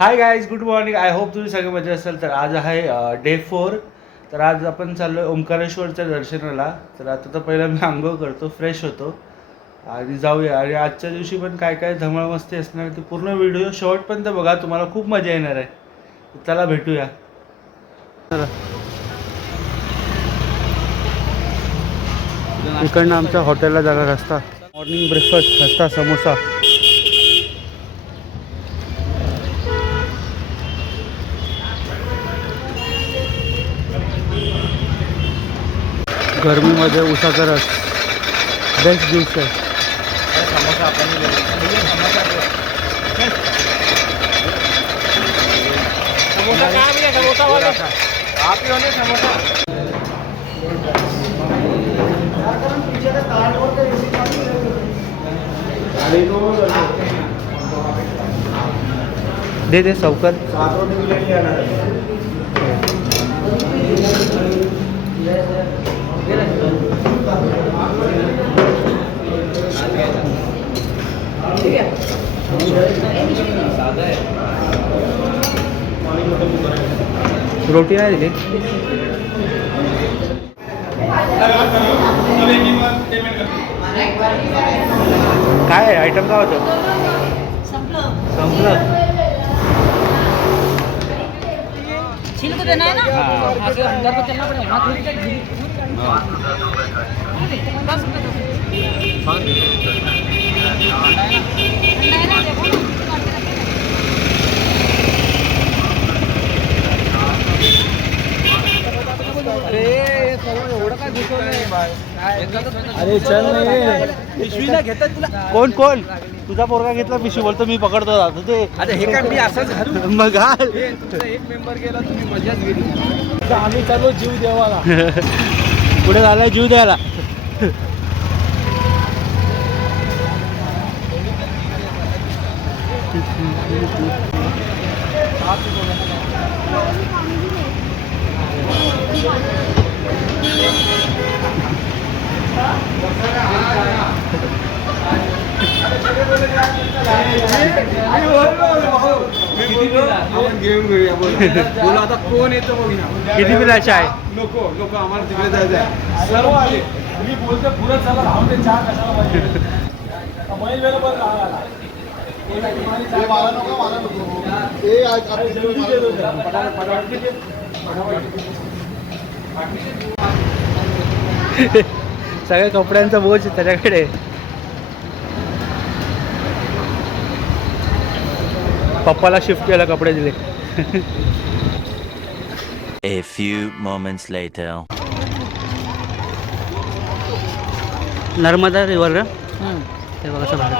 Hi guys, good morning. I hope तुम्ही सगळे मजा असाल. तर आज आहे डे 4. तर आज आपण चाललो आहे ओंकारेश्वरच्या दर्शनाला. तर आता तर पहिला मी आंघोळ करतो, फ्रेश होतो आणि जाऊया. आणि आजच्या दिवशी पण काय काय धमाल मस्ती असणार ती पूर्ण व्हिडिओ शेवटपर्यंत बघा, तुम्हाला खूप मजा येणार आहे. चला भेटूया. इकडनं आमच्या हॉटेलला जाणार रस्ता. मॉर्निंग ब्रेकफास्ट, रस्ता समोसा. गरमीमध्ये उसाचा रस बेस्ट डिश आहे. दे दे सवकर. रोटी नाही दिली. काय आयटम काय होतं? संपलं. छिल को देना है ना? आगे अंदर को चलना पड़ेगा। हाथ में अरे चल पिशवीला घेतात तुला. कोण कोण तुझा पोरगा घेतला पिशवी, बोलतो मी पकडतो जातो ते. अरे हे काय मी असंच घालू मग घाल. एक मेंबर गेला तुम्ही मजाच गेली. आम्ही चालू जीव द्यावाला. पुढे झालाय जीव द्यायला. घेऊन घेऊया बोला आता कोण येतो बघूया. किती पिलाची आहे? नको नको आम्हाला तिकडे जायचं. सर्व आले. मी बोलतो पुरं चला राहून ते चहा कशाला पाहिजे. बैल वेळेला पण राहायला. सगळ्या कपड्यांचा बोझ आहे त्याच्याकडे. पप्पाला शिफ्ट केला, कपडे दिले. A few moments later. Narmada river ना. ते बघा कसं भारी.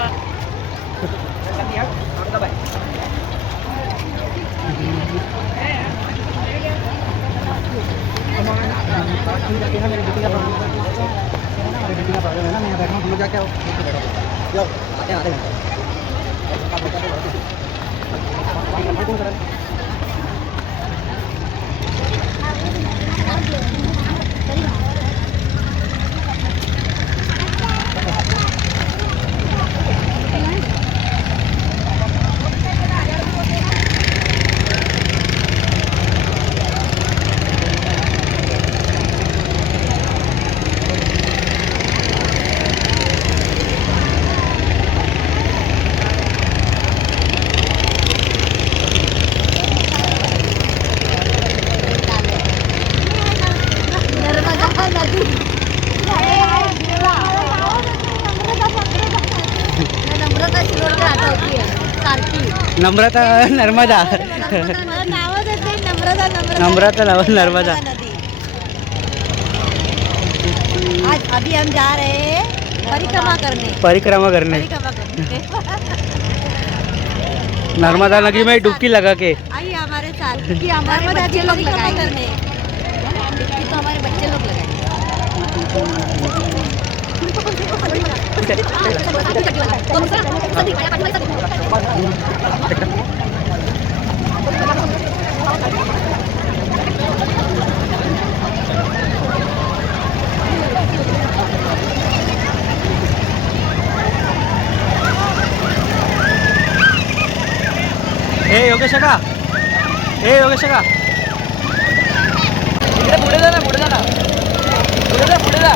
नम्रता नर्मदा. नम्रता नर्मदा. आज अभी हम जा रहे हैं परिक्रमा करने. नर्मदा नदी में डुबकी लगा के. आइए हमारे साथ, कि हमारे बच्चे लोग लगाएंगे. तो हमारे बच्चे लोग लगाएंगे. हे योगेश का हे योगेश का इकडे पुढे जा ना पुढे जा ना पुढे जा पुढे जा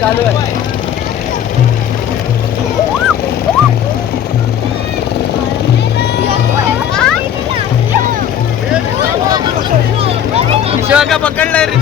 चालू आहे शिवा का पकडलाय रे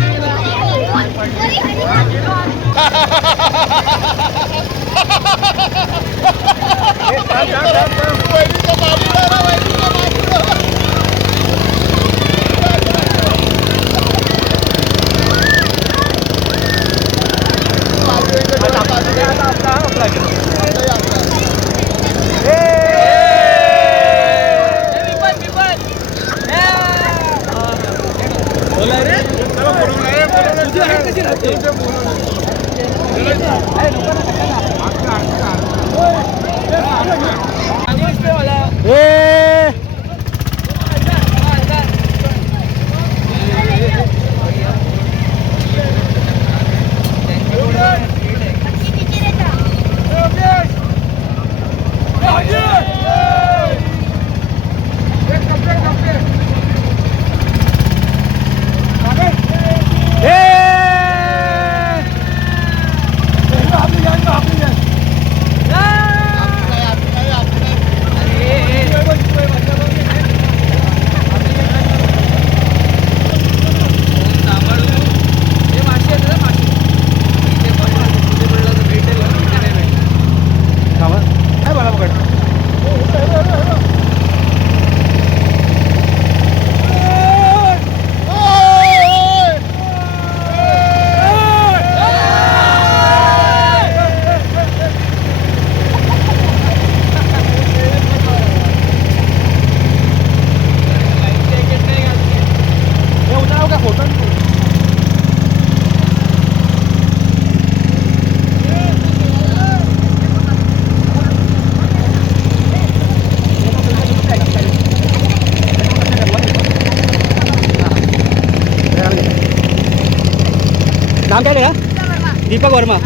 नाम क्या है दीपक वर्मा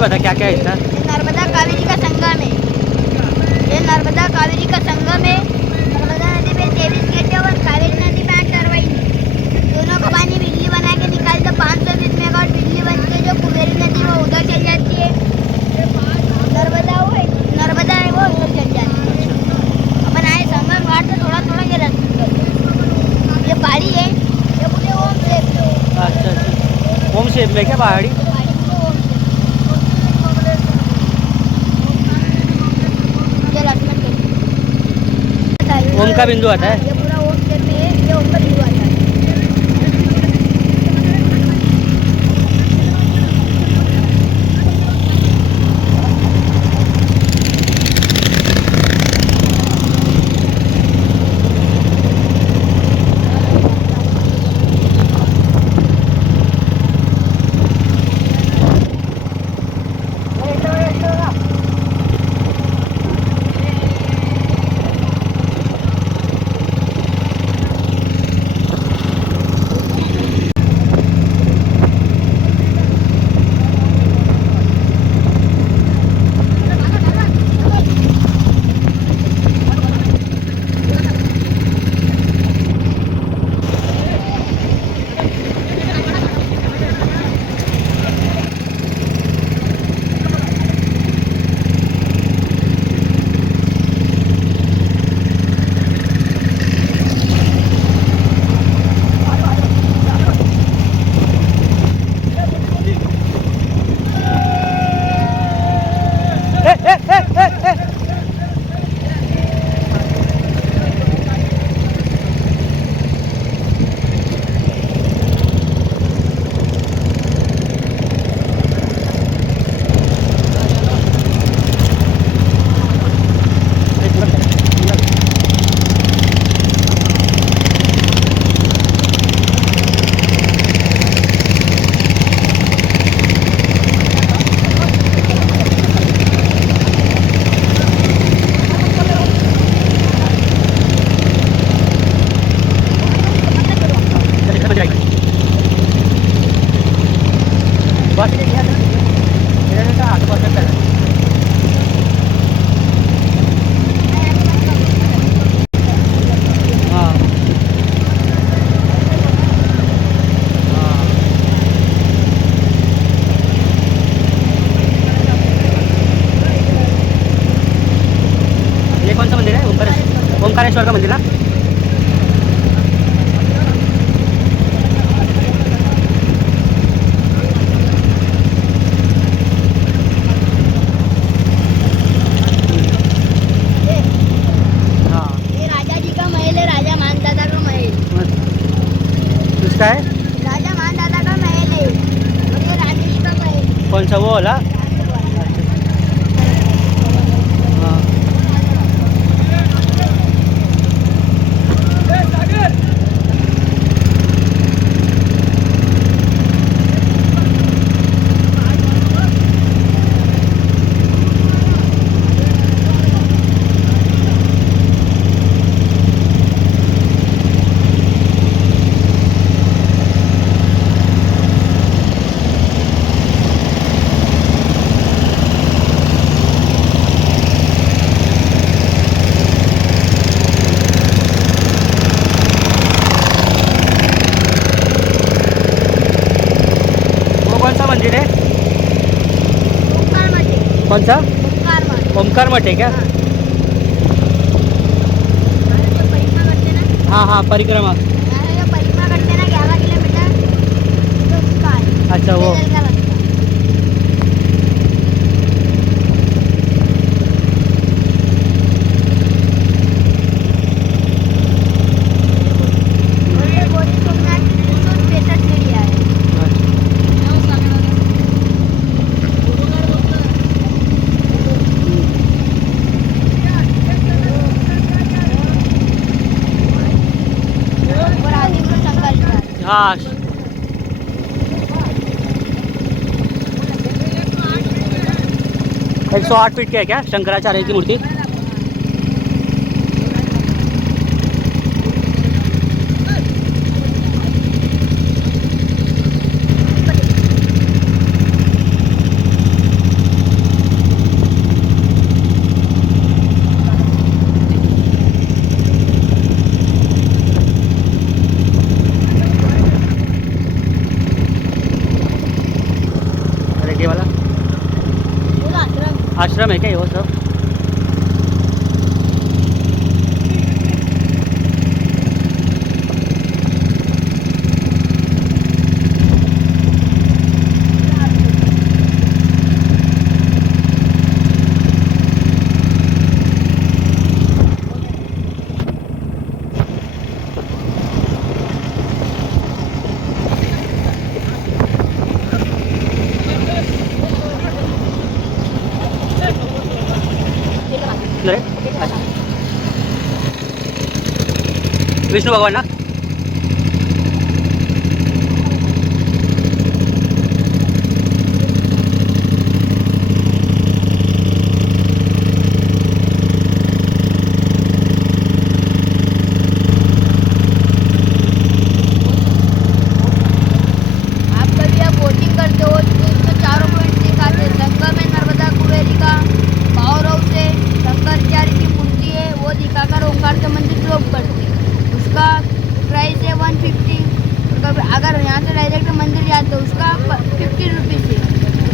बता क्या क्या है इसका नर्मदा कावेरी का संगम है। ये नर्मदा कावेरी का संगम है। नर्मदा नदी में 23 गेट है और कावेरी नदी में 8 टरबाइन है। दोनों को पानी बिजली बना के निकाल तो 520 मेगावाट बिजली बनती है जो कुबेरी नदी में उधर चल जाती है। नर्मदा है वो उधर चल जाती है। अपन आए संगम घाट से थोड़ा थोड़ा ये रास्ता ये पहाड़ी है। ये पूरे ओम शेप में। अच्छा ओम शेप में क्या पहाड़ी ओम का बिंदु आता है। ये पूरा ओम शेप में है। ये ओम का बिंदु आता है। करता है हाँ हाँ ये कौन सा मंदिर है? ओंकारेश्वर का मंदिर ना? हाँ ये राजा जी का महल है, राजा मानदादा का महल। किसका है? राजा मानदादा का महल है और ये राजेश का महल। कौन सा वो वाला? हाँ वो कौन सा मंदिर है? ओंकार मठ है, कौन सा? ओंकार मठ। ओमकार मठ है क्या? अरे जो परिक्रमा करते ना, हाँ हाँ परिक्रमा। अरे जो परिक्रमा करते ना 11 किलोमीटर, तो उसका है। अच्छा वो पैदल का रास्ता। और ये गौरी सोमनाथ की 263 सीढ़ियाँ है। और आदिपुर शंकराचार्य। हाँ 108 फीट का है क्या शंकराचार्य की मूर्ति? अरे ये वाला वो आश्रम है। आश्रम है क्या ये वो सब? अरे अच्छा विष्णु भगवान ना? आप कभी आप बोटिंग करते हो तो इसमें चारों पॉइंट दिखाते हैं। संगम है नर्मदा कुबेरी का, पावर हाउस है, शंकराचार्य की मूर्ति है, वो दिखाकर ओंकार के मंदिर ड्रॉप करते हैं। उसका प्राइस है 150। कभी अगर यहाँ से डायरेक्ट मंदिर जाते हो उसका 50 रुपीज़ है।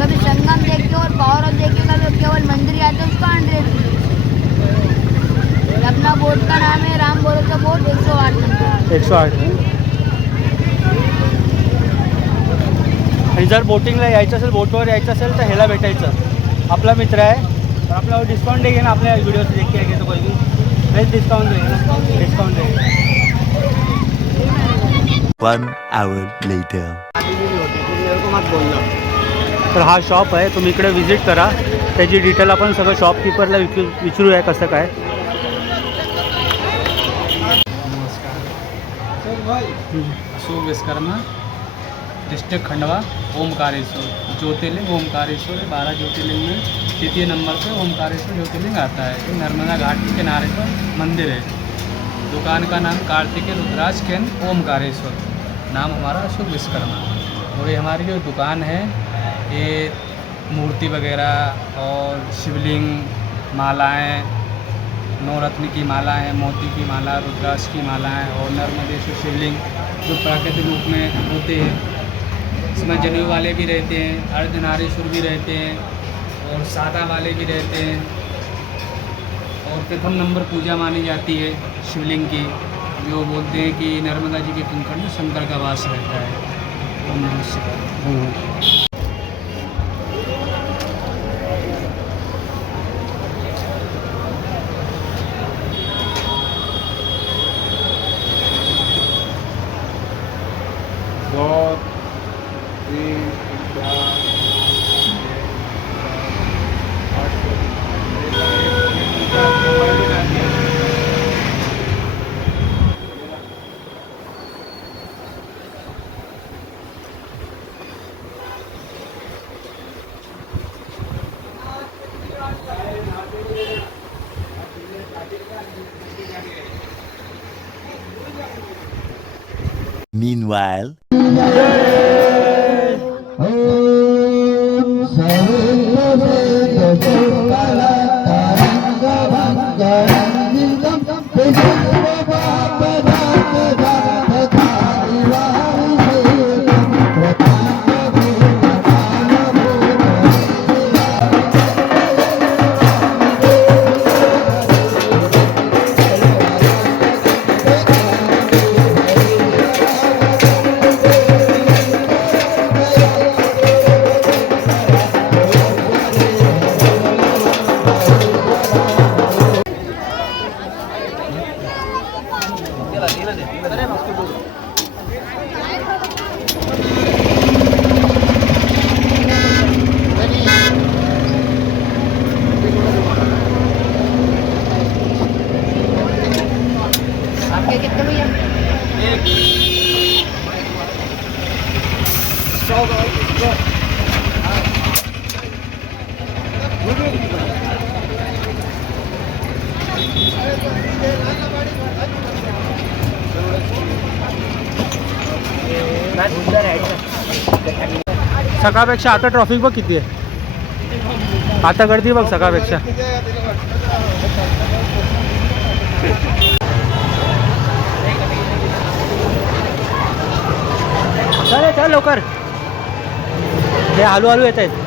कभी संगम देख के और पावर हाउस देख के कभी केवल मंदिर जाते हो उसका 100 रुपीज़। अपना बोट का नाम है राम भरोसा बोट 108 नंबर। 108 आणि जर बोटिंगला यायचं असेल बोटवर यायचं असेल तर ह्याला भेटायचं आपला मित्र आहे तर आपल्याला डिस्काउंट देईल ना आपल्या व्हिडिओ देख के घेतो कोई भी डिस्काउंट देईल ना डिस्काउंट देईल 1 hour later. तर हा शॉप आहे तुम्ही इकडे व्हिजिट करा त्याची डिटेल आपण सगळं शॉपकीपरला विचारूया कसं काय अशोक विश्वकर्मा डिस्ट्रिक्ट खंडवा ओमकारेश्वर ज्योतिर्लिंग ओमकारेश्वर 12 ज्योतिर्लिंग में तृतीय नंबर पे ओमकारेश्वर ज्योतिर्लिंग आता है। तो नर्मदा घाट के किनारे पर मंदिर है। दुकान का नाम कार्तिकेय रुद्राज केंद्र ओमकारेश्वर, नाम हमारा अशोक विश्वकर्मा। और ये हमारी जो दुकान है ये मूर्ति वगैरह और शिवलिंग, मालाएं, नवरत्न की माला है, मोती की माला, रुद्राक्ष की मालाएं और नर्मदेश्वर शिवलिंग जो प्राकृतिक रूप में होते हैं। इसमें जनेऊ वाले भी रहते हैं, अर्धनारीश्वर भी रहते हैं और सादा वाले भी रहते हैं। और प्रथम नंबर पूजा मानी जाती है शिवलिंग की, जो बोलते हैं कि नर्मदा जी के कंकड़ में शंकर का वास रहता है। ओम नमः शिवाय। Meanwhile, आपके कितने भैया? सकाळपेक्षा आता ट्रॉफिक बघ किती आहे. आता गर्दी बघ सकाळपेक्षा. चल चल लवकर. हे हळू हळू येत आहेत.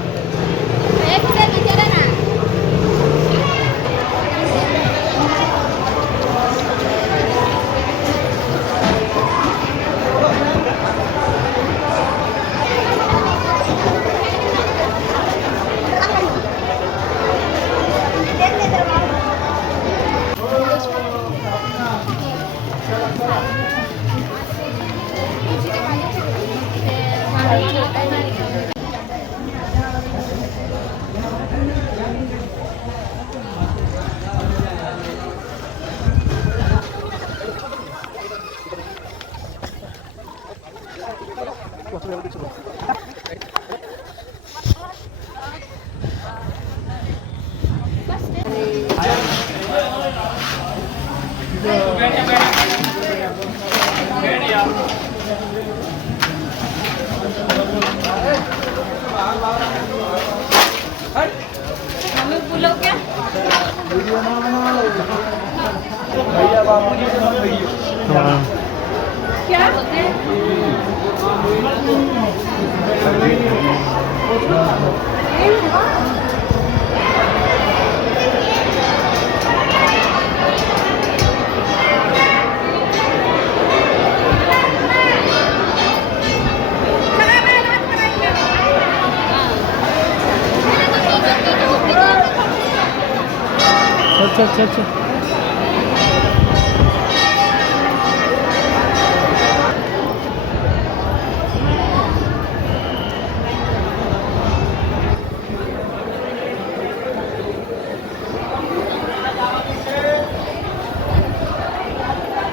चल चल चल.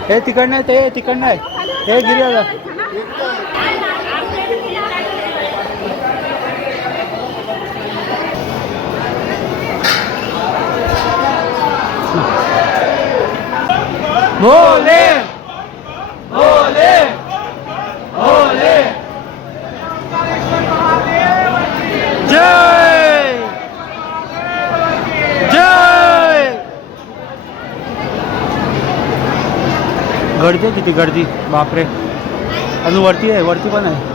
हे तिकडनं आहे, ते तिकडनं आहे. हे गिर्या भोले भोले भोले जय. गर्दी आहे किती गर्दी बापरे. अजून वरती आहे, वरती पण आहे.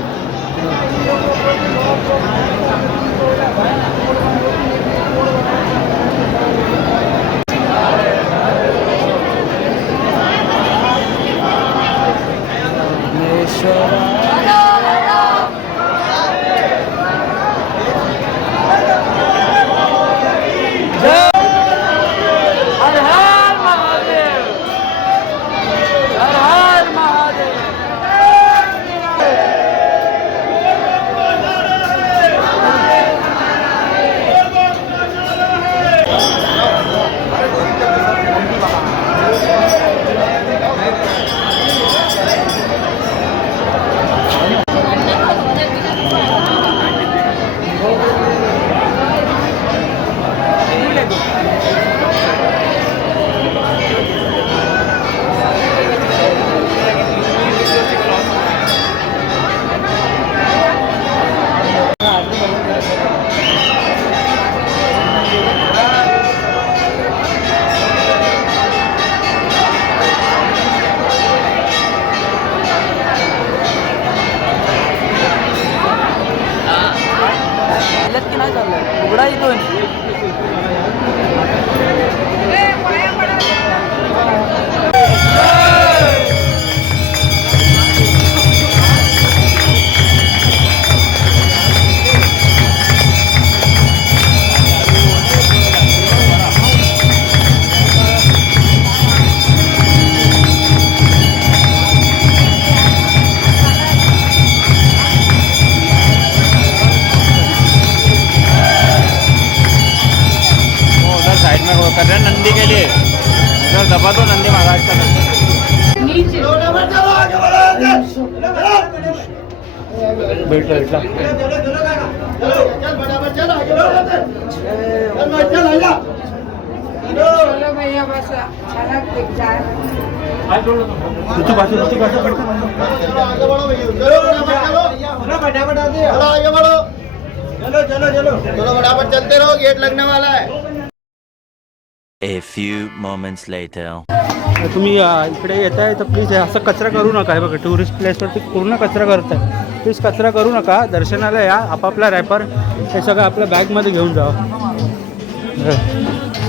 नंदी के लिए उधर दबा दो नंदी महाराज का भेटला. तू चलो फटाफट चलते रहो गेट लगने वाला है. A few moments later. तुम्ही इकडे येत आहे तर प्लीज असं कचरा करू नका. हे बघा टुरिस्ट प्लेसवरती पूर्ण कचरा करत आहे. प्लीज कचरा करू नका. दर्शनाला या, आपापला रॅपर हे सगळं आपल्या बॅगमध्ये घेऊन जावं.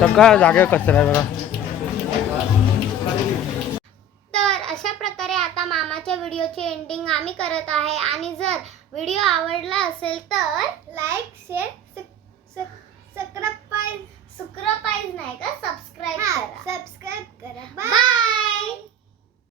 सगळ्या जागेवर कचरा आहे बघा. तर अशा प्रकारे आता मामाच्या व्हिडिओची एंडिंग आम्ही करत आहे. आणि जर व्हिडिओ आवडला असेल तर लाईक शेअर सबस्क्राईब